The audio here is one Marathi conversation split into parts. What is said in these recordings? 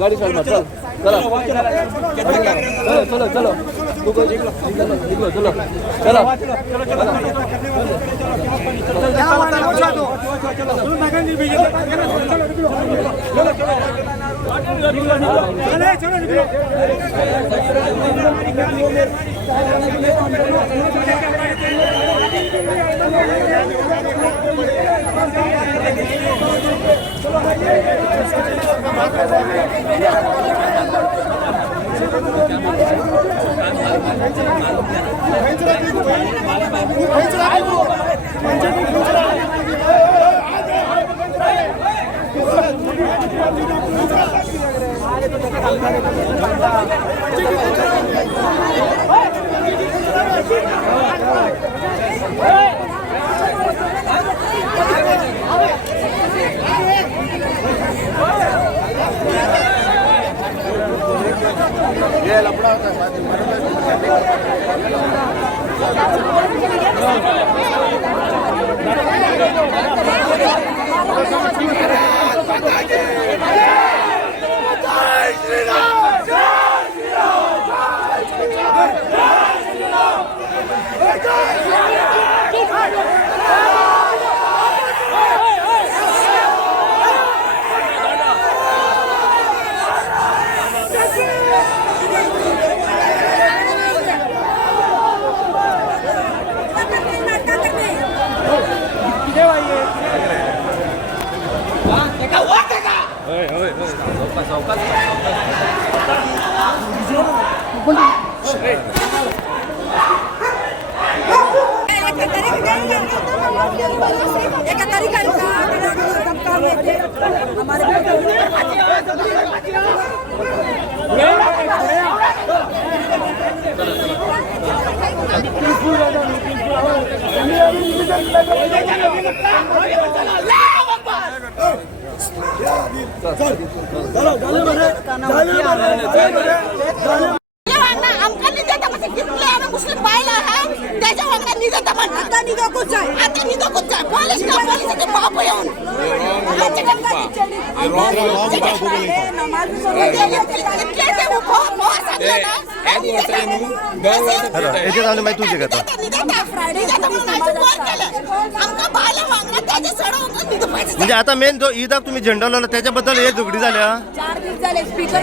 गाड़ी चल चल चलो चलो चलो ये लपड़ा होता है म्हणजे आता मेन जो ईदाक तुम्ही झेंडा लावला त्याच्याबद्दल एक झगडी झाल्या 4 दिवस झाले स्पीकर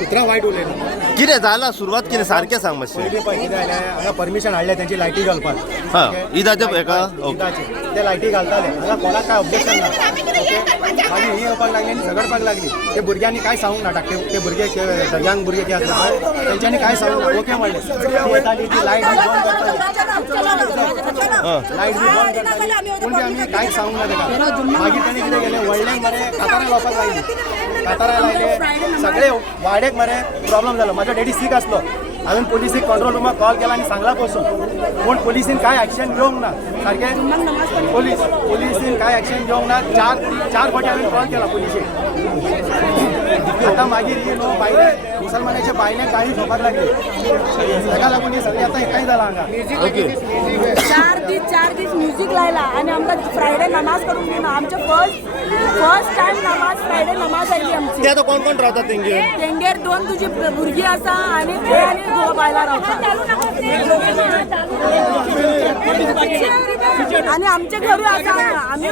उतरा वाईट उलयला कितें जाला सुरवात कितें सारकें सांग मातशें हांगा परमिशन हाडल्या त्यांची लायटी घालपाक हां ईदाच्या हेका ते लायटी घालताले हांगा कोणाक काय ऑब्जेक्शन ना मागीर ही येवपाक लागली आनी झगडपाक लागली ते भुरग्यांनी काय सांगूंक ना ते भुरगे यंग भुरगे जे आसले पळय तेंच्यांनी काय सांगूंक ना ओके म्हणलें येताली ती लायट बंद करताली लायट बी बंद करताली पूण ते आमी कांयच सांगूंक ना तेका मागीर तेणी कितें केलें व्हडल्यांक मरे कातारां लावपाक लायली कातारां लायले सगळे वाड्याक मरे प्रॉब्लम जालो म्हाजो डॅडी सीक आसलो हांवें पोलिसीक कंट्रोल रूमाक कॉल केला आनी सांगला पसून पूण पोलिसीन कांय एक्शन घेवंक ना सारकें पोलिसीन कांय एक्शन घेवंक ना चार फावटी हांवें कॉल केला पोलिसीक आतां मागीर ही न्हू बायले मुसलमानाचे बायले काळी झोपाक लागली ताका लागून ही सगळी आतां हेकाय जाला हांगा ओके 4 दीस म्युझिक लायला आनी आमकां फ्रायडे नमाज करूंक दिना आमचे फर्स्ट टायम नमाज फ्रायडे नमाज आयली आमची ते आतां कोण कोण रावतात तेंगेर तेंगेर 2 तुजी भुरगीं आसा आनी ते आनी 2 बायलां रावतात आनी आमचे घरूय आसा आमी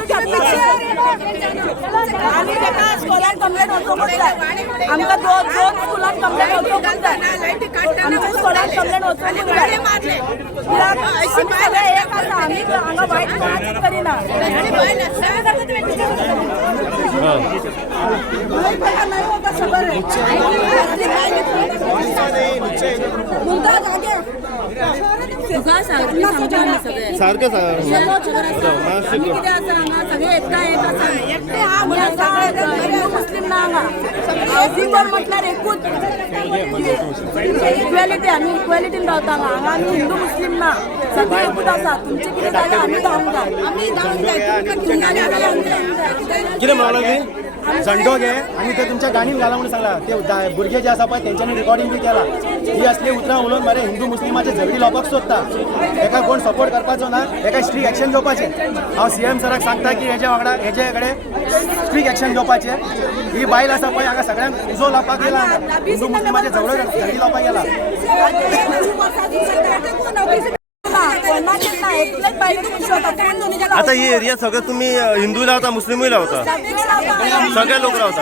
आनी तेका स्कॉलार कंप्लेन वचोंकूच जाय आमकां 2 स्कुलान कंप्लेन वचोंकूच जाय आमच्या स्कॉलार कंप्लेन वचोंकूच जाय सगळे एक आसा आमी हांगा वायट कांयच करिना सारकें सगळे एकटा एक आसा आमी आसा हिंदू मुस्लिम ना हांगा एवरीवन म्हटल्यार एकूच इक्वेलिटी आमी इक्वेलिटीन रावता हांगा आमी हिंदू मुस्लिम ना सगळे एकूच आसा तुमचे कितें जालें आमी धांवूंक जाय कितें म्हणूंक लागली झंडो घे आणि ते तुमच्या गाणीन घाला म्हणून सांगला ते भुरगे जे आसा पळय तेंच्यांनी रिकॉर्डिंग बी केला ही असली उतरां उलोवन मरे हिंदू मुस्लिमाचे झगडी लावपाक सोदता एका कोण सपोर्ट करपाचो ना एका स्ट्रीक एक्शन घेवपाचें हांव सीएम सराक सांगता की हेजे वांगडा हेजे कडेन स्ट्रीक एक्शन घेवपाचें ही बायल आसा पळय हांगा सगळ्यांक उजो लावपाक गेला हिंदू मुस्लिमाचे झगडी लावपाक गेला आता ही एरिया सगळं तुम्ही हिंदू लावता मुस्लिमूय लावता सगळे लोक रावता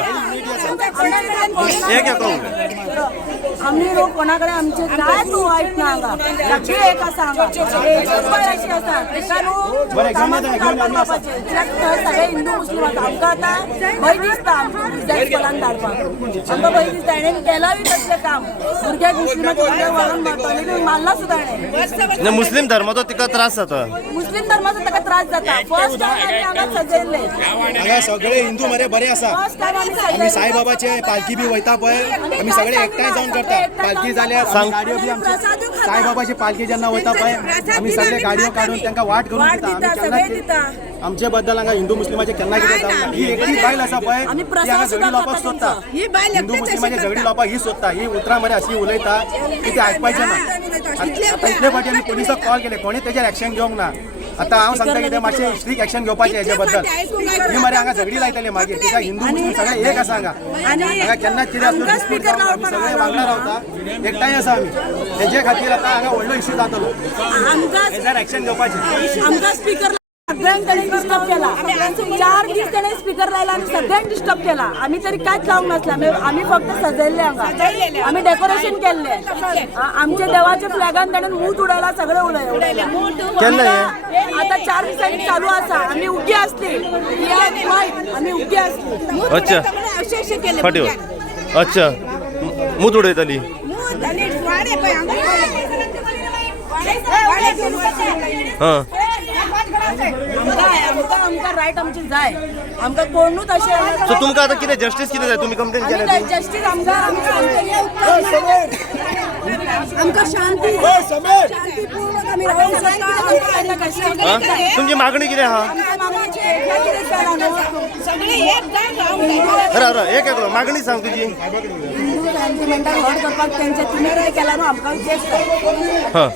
एक येतो आम्ही लोक कोणाकडे आमचे काय तू वाईट ना हांगा सगळी एक आसा हांगा एकच बाय अशी आसा तेका न्हू सगळे हिंदू मुस्लिम आसा आमकां आतां भंय दिसता आमच्या स्कुलान धाडपाक आमकां भंय दिसता हेणें केलाय तसलें काम भुरग्याक मुस्लिमाचे भुरग्याक व्हरून मारतले बी मारला सुद्दां हेणें मुस्लिम धर्माचो तिका त्रास जाता मुस्लिम धर्माचो ताका त्रास जाता फर्स्ट टायम आमी हांगा सजयल्ले हांगा सगळे हिंदू मरे बरे आसा फर्स्ट टायम आमी आमी साईबाबाचे पालखी बी वयता पळय आमी सगळे एकठांय जावन करता पालखी जाल्यार गाडयो बी आमची साईबाबाची पालखी जेन्ना वयता पळय आमी सगळे गाडयो काडून तांकां वाट करून दिता आमी केन्ना आमचे बद्दल हांगा हिंदू मुस्लिमाचे केन्ना कितें जावना ही एकटी बायल आसा पळय ती हांगा झगडी लावपाक सोदता हिंदू मुस्लिमाचे झगडी लावपाक ही सोदता ही उतरां मरे अशी उलयता की ते आयकपाचें ना आतां इतले फावटी आमी पुलिसाक कॉल केले कोणी तेजेर एक्शन घेवंक ना आतां हांव सांगता की ते मातशें स्ट्रीक एक्शन घेवपाचें हेजे बद्दल ही मरे हांगा झगडी लायतले मागीर कित्याक हिंदू मुस्लिम सगळे एक आसा हांगा केन्नाच कितें आसलो डिस्प्यूट जावना आमी सगळे वांगडा रावता एकठांय आसा आमी हेजे खातीर आतां हांगा व्हडलो इश्यू जातलो हेजेर एक्शन घेवपाचें आमकां स्पीकर सगळ्यांक डिस्टर्ब केला 4 दीस तेणें स्पीकर लायला आनी सगळ्यांक डिस्टर्ब केला आमी तरी कांयच लावंक नासलें आमी फक्त सजयल्ले हांगा आमी डेकोरेशन केल्लें आमचे देवाच्या फ्लॅगान तेणें मूठ उडयला सगळे उडयले आतां 4 दिसांनी चालू आसा आमी उगी आसली आमी उगी आसली अच्छा फाटीवर अच्छा मूत उडयताली हां आमकां रायट आमची जाय आमकां कोणूच अशें सो तुमकां आतां कितें जस्टीस कितें जाय तुमी कंप्लेन केल्या जस्टीस आमकां शांती तुमची मागणी कितें आहा अरे एक मागणी सांग तुजी सेंटिमेंटल हर्ट करपाक तेंचे तुमी कितें केला न्हू आमकां केस हां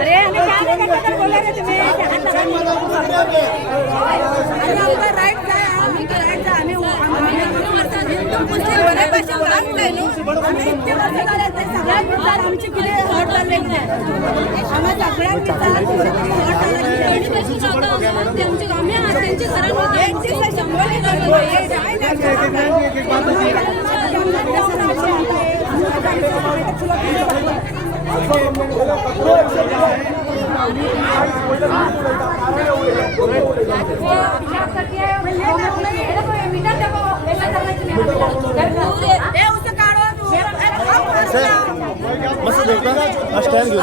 अरे बोला रे तुम्ही राईट जाय आम्ही आमची किती हर्ट जाल्ले मस्त देवता हा स्टँड घेऊन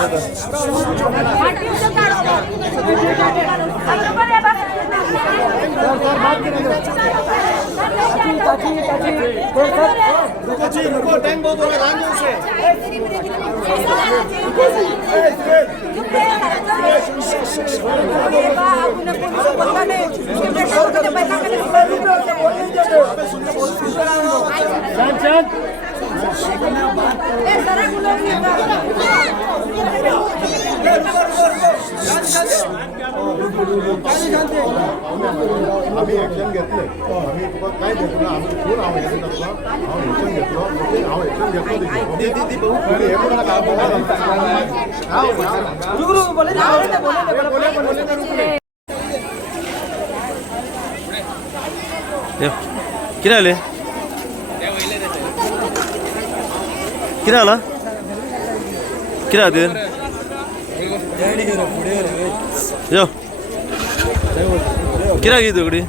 आम्ही ऍक्शन घेतले आम्ही तुका काय घेतलो आम्ही कोण हांव हें करता हांव ऍक्शन घेतलो हांव ऍक्शन घेतलो हे कोणाला काम कितें जालें कितें जाला कितें खातीर यो कित्याक ही झगडी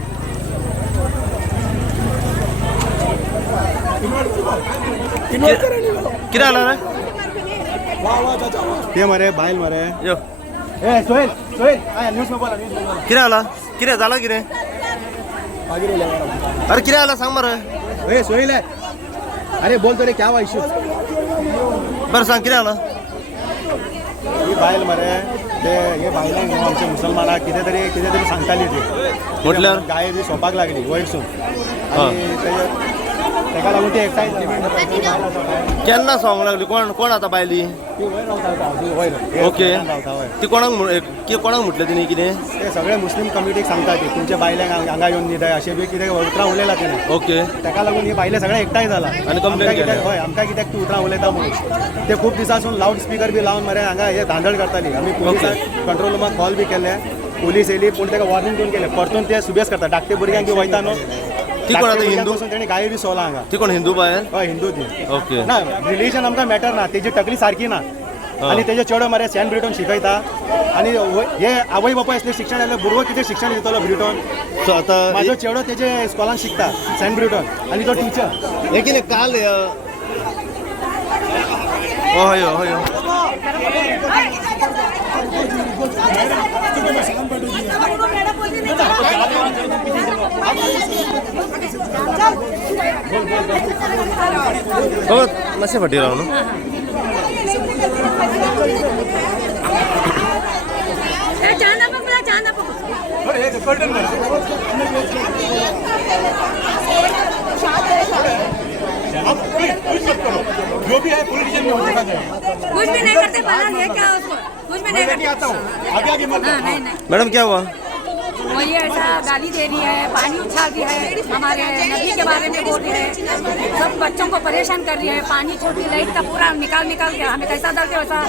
किती आला रे ते मरे बायल मरे यो ए सोहेल सोहेल न्यूज में बोला न्यूज में बोला किती आला किती झाला किती अरे किती आला सांग बरं ए सोहेल है अरे बोल तो रे क्या हुआ इशू बरं सांग किती आला ही बायल मरे ते हे बायलांक आमच्या मुसलमानाक कितें तरी सांगताली ती म्हटल्यार? गाय बी सोपाक लागली वयरसून आनी तेका लागून ती एकठांय जाली. केन्ना सॉंग लागली कोण आता बायली ती वयर रावता वयर ओके रावता वयर ती कोणाक म्हटलें तिने कितें ते सगळे मुस्लीम कम्युनिटीक सांगता की तुमच्या बायल्यांक हांगा येवन न्हिदय अशें बी कितें उतरां उलयला तेणें ओके तेका लागून ही बायले सगळे एकठांय जाला आनी complaint आमकां कित्याक- केली. हय आमकां कित्याक तूं उतरां उलयता म्हणून ते खूब दिसांसून लावड स्पिकर बी लावन मरे हांगा हे धांदळ करताली आमी पुलिसाक कंट्रोल रुमाक कॉल बी केले पुलीस येयली पूण ताका वॉर्निंग दिवन गेले परतून ते सुबेज करता धाकटे भुरग्यांक बी वयता न्हू ती कोण आता हिंदू? तेणी गाय बी सोला हांगा ती कोण हिंदू बायल हय हिंदू ती ओके ना रिलीजन आमकां मॅटर ना तेजी तकली सारकी ना आनी तेजे चेडो मरे सेंट ब्रिटन शिकयता आनी हे आवय बापाय असले शिक्षण जाल्यार भुरगो कितें शिक्षण दितलो ब्रिटन सो आता म्हाजो चेडो तेजे स्कॉलान शिकता सेंट ब्रिटन आनी तो टीचर हे कितें काल हय हय मातशें फाटीं राव न्हू जो भी है पॉलिटिशियन में होता है कुछ भी नहीं करते बना ये क्या उसको कुछ भी नहीं करते आता हूँ आगे आगे मत हाँ, नहीं नहीं मैडम क्या हुआ वो ये ऐसा गाली दे रही है पानी उछाल रही है हमारे नदी के बारे में बोल रही है सब बच्चों को परेशान कर रही है पानी छोटी लाइट का पूरा निकाल निकाल के हमें कैसा डरते वैसा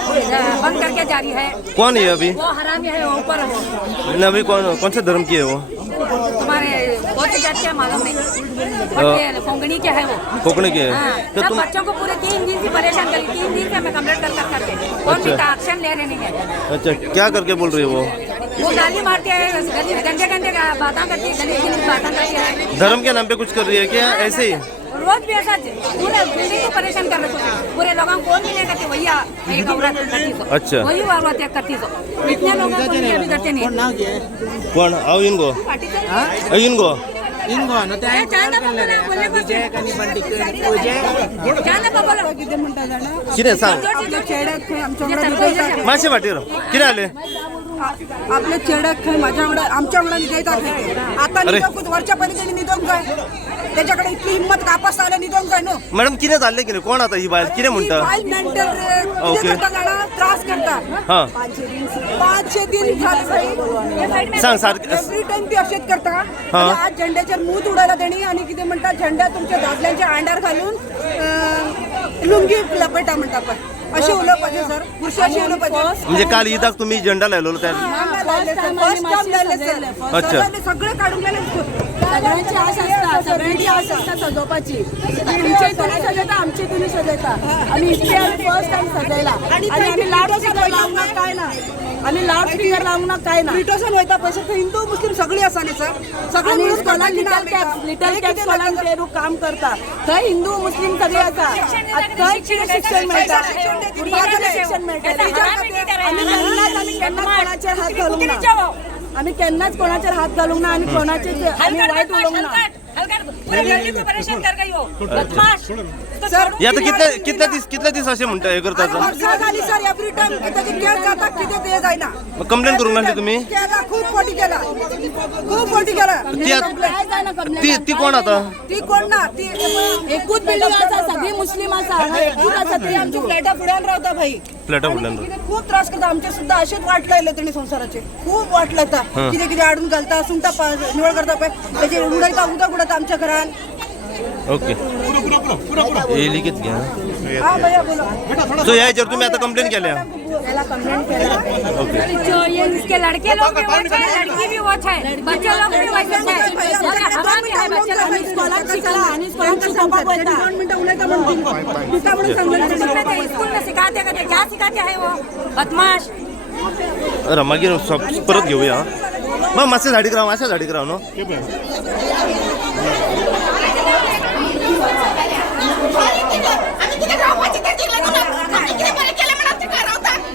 बंद करके जा रही है कौन है अभी वो हरामी है वो ऊपर वो अभी कौन से धर्म की है वो तुम्हारे कौन से जात के मालूम नहीं बट ये कोंकणी के है वो कोकणी के है हाँ, तो सब तुम बच्चों को पूरे 3 दिन से परेशान करी 3 दिन से हमें कंप्लेंट कर करके कौन भी एक्शन ले रहे नहीं है अच्छा क्या करके बोल रही है वो गाली मारते हैं गंदे गंदे बातें करती है गंदी गंदी बातें करती है धर्म के नाम पे कुछ कर रही है क्या ऐसे ही रोज भी ऐसा पूरे बिल्डिंग को परेशाान कर रहे थे पूरे लोगों को नहीं नहीं करते भैया एक औरत करती सो अच्छा। वही औरत एक करती सो इतने लोगों को नहीं अभी करते नहीं कौन आओ इनको पार्टी चल इनको किती सांग मातशें फाटीं राव कितें जालें आपले चेडक खंय माझ्या वांगडा आमच्या वांगडा न्हिदयता आता अरे. न्हिदोंक वरच्या पलीकडे न्हिदोंक जाय त्याच्याकडे इतली हिंमत कापास आल्या न्हिदोंक जाय न्हू मॅडम कितें जाल्लें कितें कोण आता ही बायल कितें म्हणटा बायल मेंटल ओके. कितें करता जाणा त्रास करता हां 500 दिन झाले सांग सारकें एव्हरी टाइम ती अशीच करता हा. आणि आज झेंड्याचेर मूत उडयला तेणी आणि कितें म्हणटा झेंडा तुमच्या दादल्यांच्या आंडार घालून लुंगी लपेटा म्हणटा पण अशी उलोवपाचें सर पुरुषाची उलोवपाचें म्हणजे काल ईदाक तुम्ही झेंडा लायलो त्या अच्छा. सगळे काढून गेले सगळ्यांची आस असता सगळ्यांची आस असता सजोवपाची तुमचे तुम्ही सजयता आमचे तुम्ही सजयता आम्ही इतके फर्स्ट टाइम सजयला आणि आम्ही लाऊड स्पीकर लावून ना काय ना आम्ही लाऊड स्पीकर लावून ना काय ना ब्रिटोसन वयता पयशे थंय हिंदू मुस्लिम सगळी आसा न्ही सर सगळे आणि मिळून स्कॉलान करता लिटल कॅप स्कॉलान ते लोक काम करता थंय हिंदू मुस्लिम सगळे आसा थंय शिक्षण मेळटा शिक्षण मेळटा आम्ही केन्नाच कोणाचेर हात घालूंक ना आम्ही केन्नाच कोणाचेर हात घालूंक ना आणि कोणाचेर आम्ही वाईट उलोवंक ना परेशान कर गई हो बदमाश सर हे आता कितले दीस असे म्हणटा हे करता वर्सां जाली सर एवरी टाइम कितें केस जाता कितें ते जायना कंप्लेंट करूंक नासली तुम्ही केला खूप फावटी केला काय जायना complaint. ती कोण आता ती कोण ना ती एकूच बिल्डिंग आसा सगळी मुस्लिम आसा एकूच आसा ती आमची फ्लॅटा फुड्यान रावता भाई फ्लॅटा फुडल्यान खूप त्रास करता आमचे सुद्धा असेच वाट लायले तेणी संसाराचे खूप वाट लायता कितें कितें हाडून घालता सुंगटा निवळ करता पळय तेजे उडयता उदक उडयता आमच्या घरान ओके हे लिखित घ्या हा भैया बोला सो ह्या ह्याच्यावर तुम्ही आता कंप्लेंट केल्या त्याला कंप्लेंट केला ओके जो ये इसके लड़के लोग भी वो है लड़की भी वो है बच्चे लोग भी वैसे है हरामी है बच्चे लोग आणि स्कॉलात शिकला आणि स्कॉलात शिकवपाक वयता 2 मिनिटं उलयता म्हणून दिसा म्हणून सांगले स्कूल में सिखाते कहते क्या सिखाते हैं वो बदमाश अरे मागीर परत घेऊया मग मातशें झाडीक राव न्हू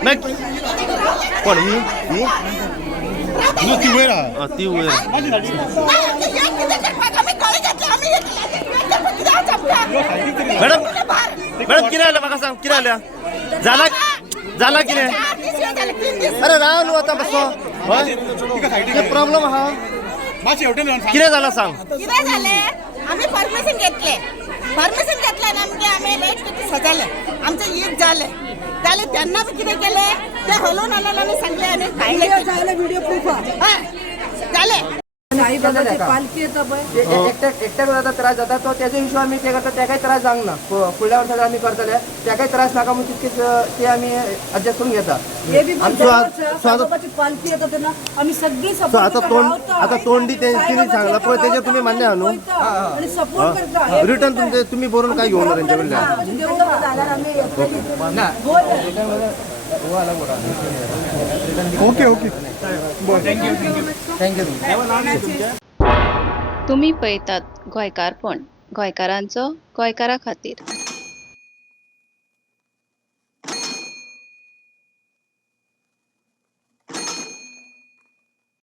कोण ही ती वयर ती वयर मॅडम मॅडम किती आल्या म्हाका सांग किती आल्या जाला कितें अरे राव न्हू आतां बसो प्रॉब्लेम आहा कितें जालां सांग कितें जालें आमी परमिशन घेतले ना आमी लेट किती सजायलें आमचें ईद जालें त्यांना बी कितें केलें ते हलोवन आलेले सांगले आमी खायले व्हिडिओ प्रूफ जालें पालखी येता पळय एकट्याक जाता त्रास जाता तो त्याच्या विशय आम्ही ते करता त्याकाय त्रास जावंक ना फुडल्या वर्साक आम्ही करतले त्याकाय त्रास नाका म्हणून तितकेच ते आम्ही ऍडजस्ट करून घेता साईबाबाची पालखी येता तेन्ना आम्ही सगळी आता तोंडी तिने सांगला पण त्याच्यावर तुम्ही मान्य आहा न्हू आणि सपोर्ट करता रिटर्न तुम्ही बरोवन काय घेऊन त्यांच्या कडल्यान देवळात जाल्यार आम्ही ओके तुम्ही पळयतात गोंयकारपण गोंयकारांचो गोंयकारा खातीर.